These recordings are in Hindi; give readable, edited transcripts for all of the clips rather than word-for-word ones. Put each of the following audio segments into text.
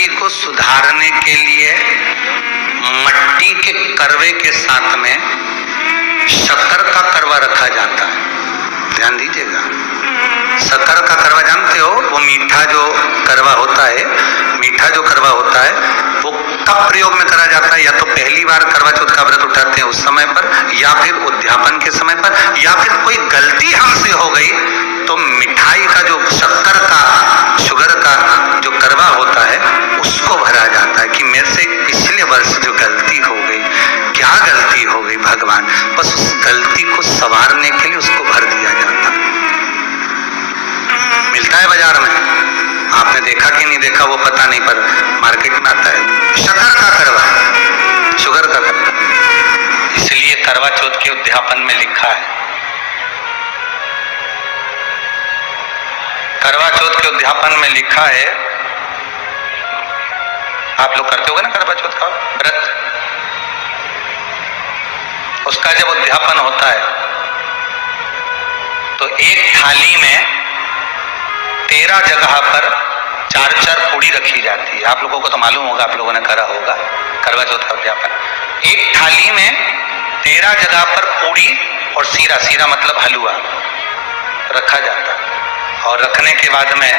गलती को सुधारने के लिए मट्टी के करवे के साथ में शक्कर का करवा रखा जाता है। ध्यान दीजिएगा, शक्कर का करवा जानते हो, वो मीठा जो करवा होता है, मीठा जो करवा होता है वो कब प्रयोग में करा जाता है? या तो पहली बार करवा चौथ का व्रत उठाते हैं उस समय पर, या फिर उद्यापन के समय पर, या फिर कोई गलती हमसे हो गई तो मिठाई का जो शक्कर का, शुगर का जो करवा होता है उसको भरा जाता है कि मेरे से पिछले वर्ष जो गलती हो गई, क्या गलती हो गई भगवान, बस उस गलती को संवारने के लिए उसको भर दिया जाता है। मिलता है बाजार में, आपने देखा कि नहीं देखा वो पता नहीं, पर मार्केट में आता है शक्कर का करवा, शुगर का करवा। इसलिए करवा चौथ के उद्यापन में लिखा है, करवा चौथ के उद्यापन में लिखा है, आप लोग करते होगे ना करवा चौथ का व्रत, उसका जब उद्यापन होता है तो एक थाली में 13 जगह पर 4-4 पूड़ी रखी जाती है। आप लोगों को तो मालूम होगा, आप लोगों ने करा होगा करवा चौथ का उद्यापन। एक थाली में 13 जगह पर पूड़ी और सीरा, सीरा मतलब हलवा रखा जाता है, और रखने के बाद में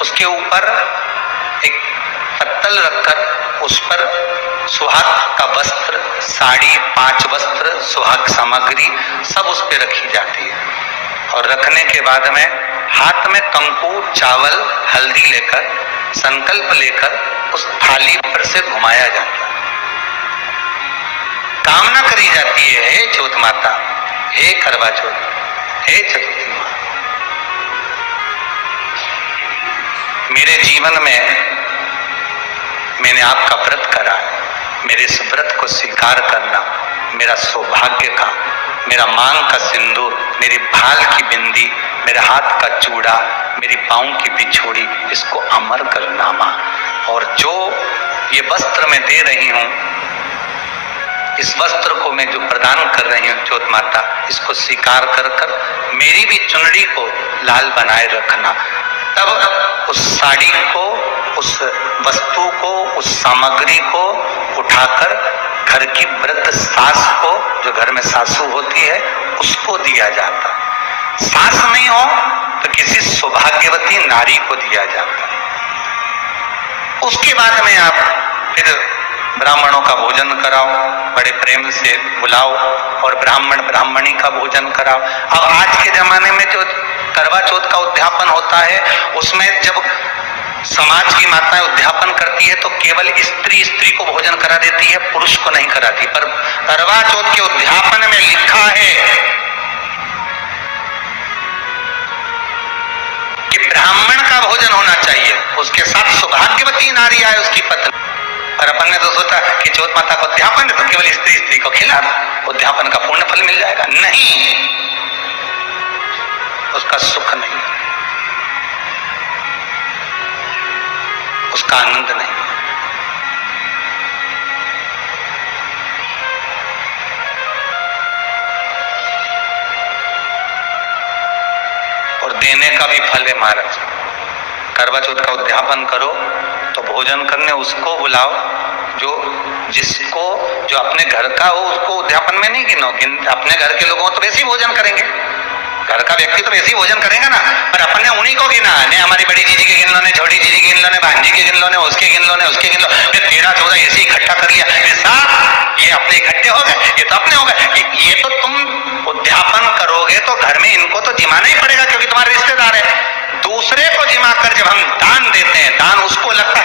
उसके ऊपर एक पत्तल रखकर उस पर सुहाग का वस्त्र, साड़ी, 5 वस्त्र, सुहाग सामग्री सब उस पर रखी जाती है। और रखने के बाद में हाथ में कंकु, चावल, हल्दी लेकर, संकल्प लेकर उस थाली पर से घुमाया जाता है। कामना करी जाती है, हे चौथ माता, हे करवा चौथ, हे चतुर्थी माँ, मेरे जीवन में मैंने आपका व्रत करा, मेरे इस व्रत को स्वीकार करना, मेरा सौभाग्य का, मेरा मांग का सिंदूर, मेरी भाल की बिंदी, मेरे हाथ का चूड़ा, मेरी पाँव की बिछोड़ी, इसको अमर करना माँ। और जो ये वस्त्र मैं दे रही हूँ, इस वस्त्र को मैं जो प्रदान कर रही हूँ चौथ माता, इसको स्वीकार कर कर मेरी भी चुनरी को लाल बनाए रखना। तब उस साड़ी को, उस वस्तु को, उस सामग्री को उठाकर घर की वृद्ध सास को, जो घर में सासू होती है, उसको दिया जाता है। सास नहीं हो तो किसी सौभाग्यवती नारी को दिया जाता है। उसके बाद में आप फिर ब्राह्मणों का भोजन कराओ, बड़े प्रेम से बुलाओ और ब्राह्मण ब्राह्मणी का भोजन कराओ। अब आज के जमाने में जो करवा चौथ का उद्यापन होता है, उसमें जब समाज की माताएं उद्यापन करती है तो केवल स्त्री स्त्री को भोजन करा देती है, पुरुष को नहीं कराती। पर करवा चौथ के उद्यापन में लिखा है कि ब्राह्मण का भोजन होना चाहिए, उसके साथ सौभाग्यवती नारी आए उसकी पत्नी। पर अपन ने तो सोचा कि चौथ माता को उद्यापन है तो केवल स्त्री स्त्री को खिला, उद्यापन का पूर्ण फल मिल जाएगा। नहीं, उसका सुख नहीं, उसका आनंद नहीं। और देने का भी फल है महाराज। करवा चौथ का उद्यापन करो तो भोजन करने उसको बुलाओ जो अपने घर का हो, उसको उद्यापन में नहीं गिनो। अपने घर के लोगों तो वैसे ही भोजन करेंगे, घर का व्यक्ति तो वैसे ही भोजन करेगा ना, पर अपने उन्हीं को गिना ने, हमारी बड़ी जीजी के गिन लो ने, छोटी जीजी के गिन लो ने, भांजी के गिन लो ने, उसके गिन लो ने, उसके गिन लो, 13-14 ऐसे इकट्ठा कर लिया, ये अपने इकट्ठे हो गए, ये तो अपने हो गए। ये तो तुम उद्यापन करोगे तो घर में इनको तो जिमाना ही पड़ेगा क्योंकि तुम्हारे रिश्तेदार है। दूसरे को जिमा कर जब हम दान देते हैं, दान उसको लगता है